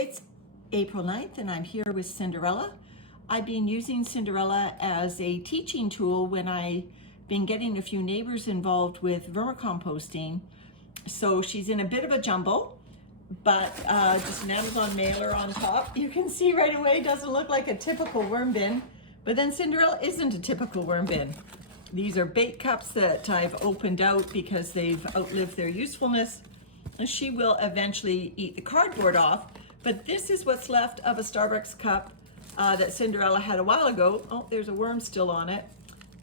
It's April 9th and I'm here with Cinderella. I've been using Cinderella as a teaching tool when I've been getting a few neighbors involved with vermicomposting. So she's in a bit of a jumble, but just an Amazon mailer on top. You can see right away, doesn't look like a typical worm bin, but then Cinderella isn't a typical worm bin. These are bait cups that I've opened out because they've outlived their usefulness. She will eventually eat the cardboard off, but this is what's left of a Starbucks cup that Cinderella had a while ago. Oh, there's a worm still on it.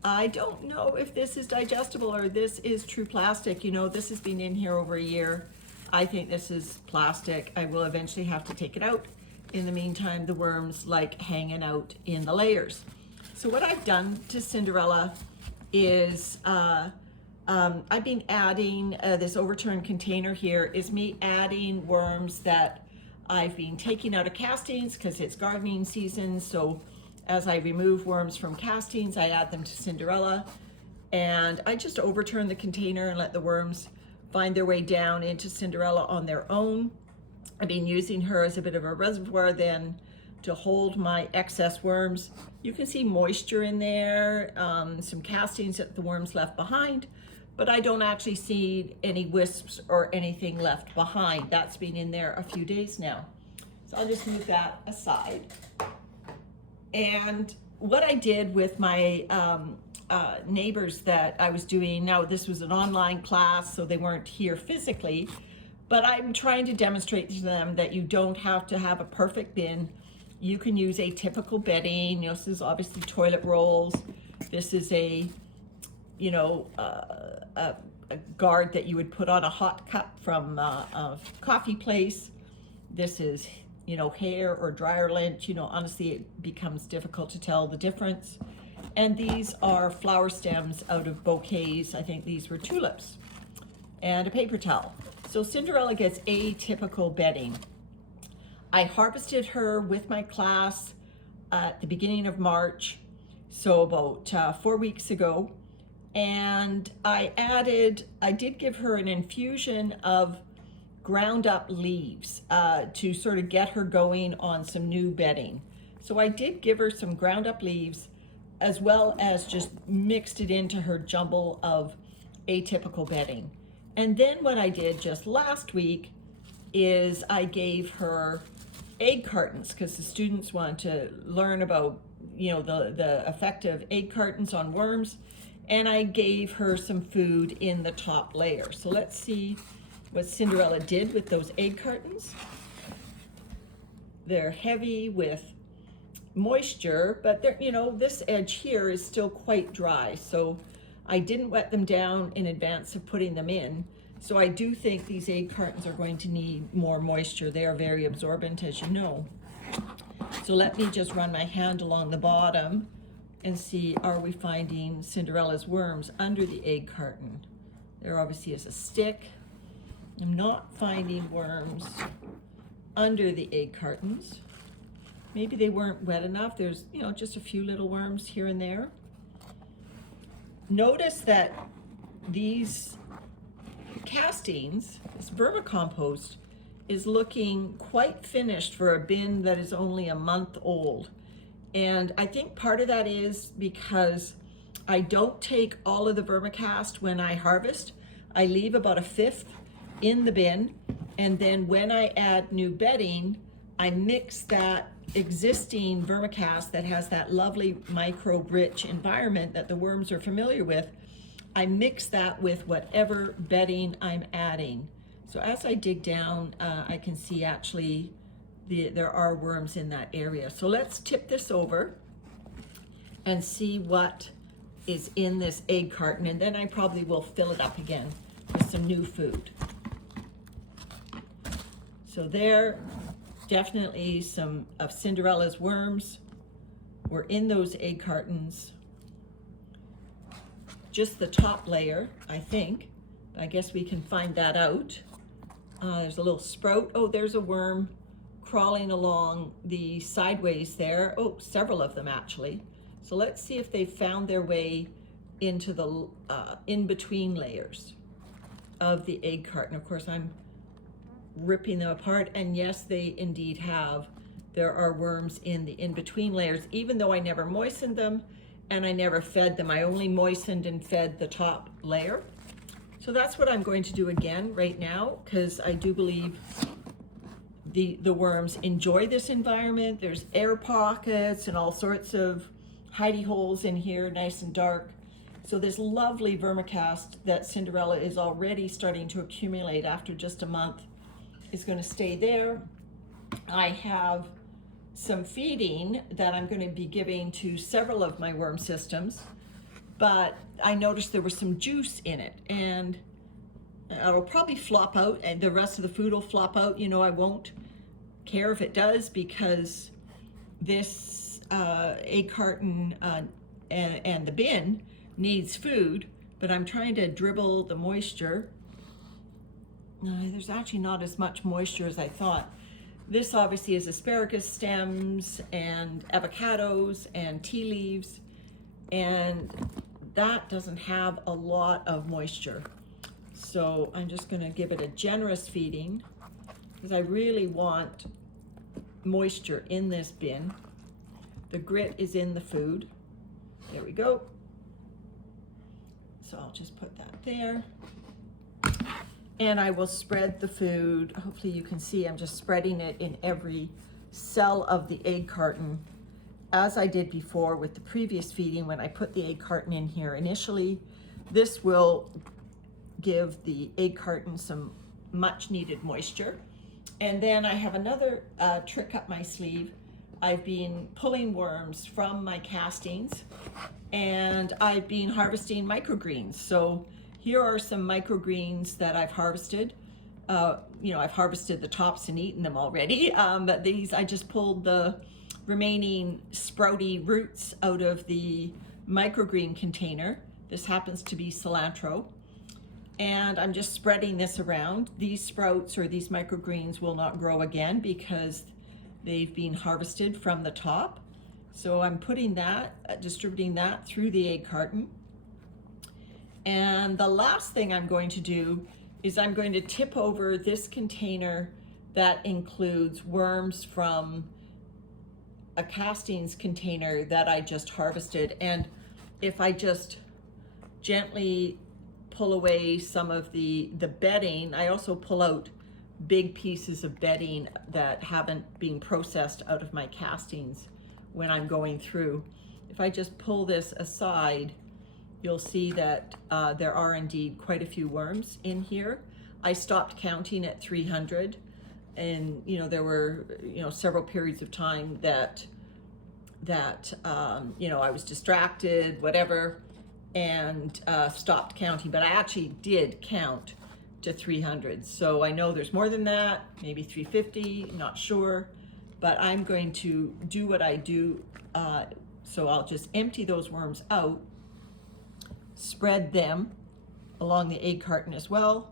I don't know if this is digestible or this is true plastic. You know, this has been in here over a year. I think this is plastic. I will eventually have to take it out. In the meantime, the worms like hanging out in the layers. So what I've done to Cinderella is I've been adding this overturned container here is me adding worms that I've been taking out of castings because it's gardening season. So as I remove worms from castings, I add them to Cinderella, and I just overturn the container and let the worms find their way down into Cinderella on their own. I've been using her as a bit of a reservoir then to hold my excess worms. You can see moisture in there, some castings that the worms left behind, but I don't actually see any wisps or anything left behind. That's been in there a few days now. So I'll just move that aside. And what I did with my neighbors that I was doing, now this was an online class, so they weren't here physically, but I'm trying to demonstrate to them that you don't have to have a perfect bin. You can use a typical bedding. You know, this is obviously toilet rolls. This is a, you know, a guard that you would put on a hot cup from a coffee place. This is, you know, hair or dryer lint. You know, honestly, it becomes difficult to tell the difference. And these are flower stems out of bouquets. I think these were tulips. And a paper towel. So Cinderella gets atypical bedding. I harvested her with my class at the beginning of March, so about 4 weeks ago. And I did give her an infusion of ground up leaves to sort of get her going on some new bedding. So I did give her some ground up leaves as well as just mixed it into her jumble of atypical bedding. And then what I did just last week is I gave her egg cartons because the students want to learn about, you know, the effect of egg cartons on worms. And I gave her some food in the top layer. So let's see what Cinderella did with those egg cartons. They're heavy with moisture, but they're, you know, this edge here is still quite dry. So I didn't wet them down in advance of putting them in. So I do think these egg cartons are going to need more moisture. They are very absorbent, as you know. So let me just run my hand along the bottom and see, are we finding Cinderella's worms under the egg carton? There obviously is a stick. I'm not finding worms under the egg cartons. Maybe they weren't wet enough. There's, you know, just a few little worms here and there. Notice that these castings, this vermicompost, is looking quite finished for a bin that is only a month old. And I think part of that is because I don't take all of the vermicast when I harvest. I leave about 1/5 in the bin, and then when I add new bedding, I mix that existing vermicast that has that lovely microbe-rich environment that the worms are familiar with. I mix that with whatever bedding I'm adding. So as I dig down, I can see actually there are worms in that area. So let's tip this over and see what is in this egg carton, and then I probably will fill it up again with some new food. So there, definitely some of Cinderella's worms were in those egg cartons. Just the top layer, I think. I guess we can find that out. There's a little sprout. Oh, there's a worm crawling along the sideways there. Oh, several of them actually. So let's see if they found their way into the in-between layers of the egg carton. Of course, I'm ripping them apart. And yes, they indeed have. There are worms in the in-between layers, even though I never moistened them and I never fed them. I only moistened and fed the top layer. So that's what I'm going to do again right now, because I do believe the worms enjoy this environment. There's air pockets and all sorts of hidey holes in here, nice and dark. So this lovely vermicast that Cinderella is already starting to accumulate after just a month is going to stay there. I have some feeding that I'm going to be giving to several of my worm systems, but I noticed there was some juice in it, and it'll probably flop out, and the rest of the food will flop out. You know, I won't care if it does, because this egg carton and the bin needs food, but I'm trying to dribble the moisture. There's actually not as much moisture as I thought. This obviously is asparagus stems and avocados and tea leaves, and that doesn't have a lot of moisture. So I'm just going to give it a generous feeding, because I really want moisture in this bin. The grit is in the food. There we go. So I'll just put that there. And I will spread the food. Hopefully you can see I'm just spreading it in every cell of the egg carton, as I did before with the previous feeding when I put the egg carton in here initially. This will give the egg carton some much needed moisture. And then I have another trick up my sleeve. I've been pulling worms from my castings, and I've been harvesting microgreens. So here are some microgreens that I've harvested. You know, I've harvested the tops and eaten them already, but these, I just pulled the remaining sprouty roots out of the microgreen container. This happens to be cilantro. And I'm just spreading this around. These sprouts or these microgreens will not grow again because they've been harvested from the top. So I'm putting that, distributing that through the egg carton. And the last thing I'm going to do is I'm going to tip over this container that includes worms from a castings container that I just harvested. And if I just gently pull away some of the bedding, I also pull out big pieces of bedding that haven't been processed out of my castings when I'm going through. If I just pull this aside, you'll see that there are indeed quite a few worms in here. I stopped counting at 300, and you know, there were several periods of time that I was distracted, whatever, and stopped counting. But I actually did count to 300. So I know there's more than that, maybe 350, not sure, but I'm going to do what I do. So I'll just empty those worms out, spread them along the egg carton as well.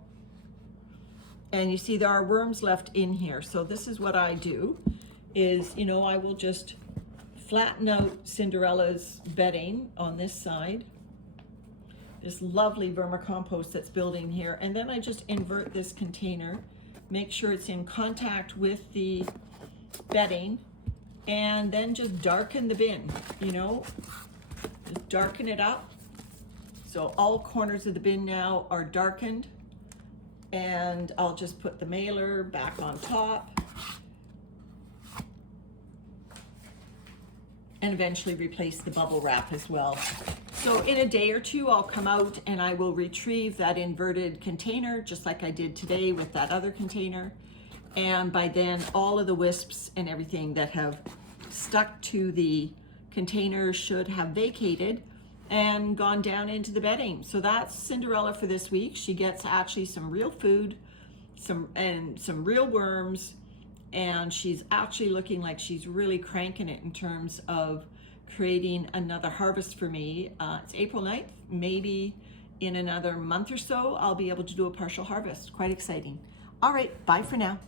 And you see there are worms left in here. So this is what I do is, I will just flatten out Cinderella's bedding on this side, this lovely vermicompost that's building here. And then I just invert this container, make sure it's in contact with the bedding, and then just darken the bin, just darken it up. So all corners of the bin now are darkened, and I'll just put the mailer back on top and eventually replace the bubble wrap as well. So in a day or two, I'll come out and I will retrieve that inverted container, just like I did today with that other container. And by then, all of the wisps and everything that have stuck to the container should have vacated and gone down into the bedding. So that's Cinderella for this week. She gets actually some real food, some real worms, and she's actually looking like she's really cranking it in terms of creating another harvest for me. It's April 9th, maybe in another month or so, I'll be able to do a partial harvest. Quite exciting. All right, bye for now.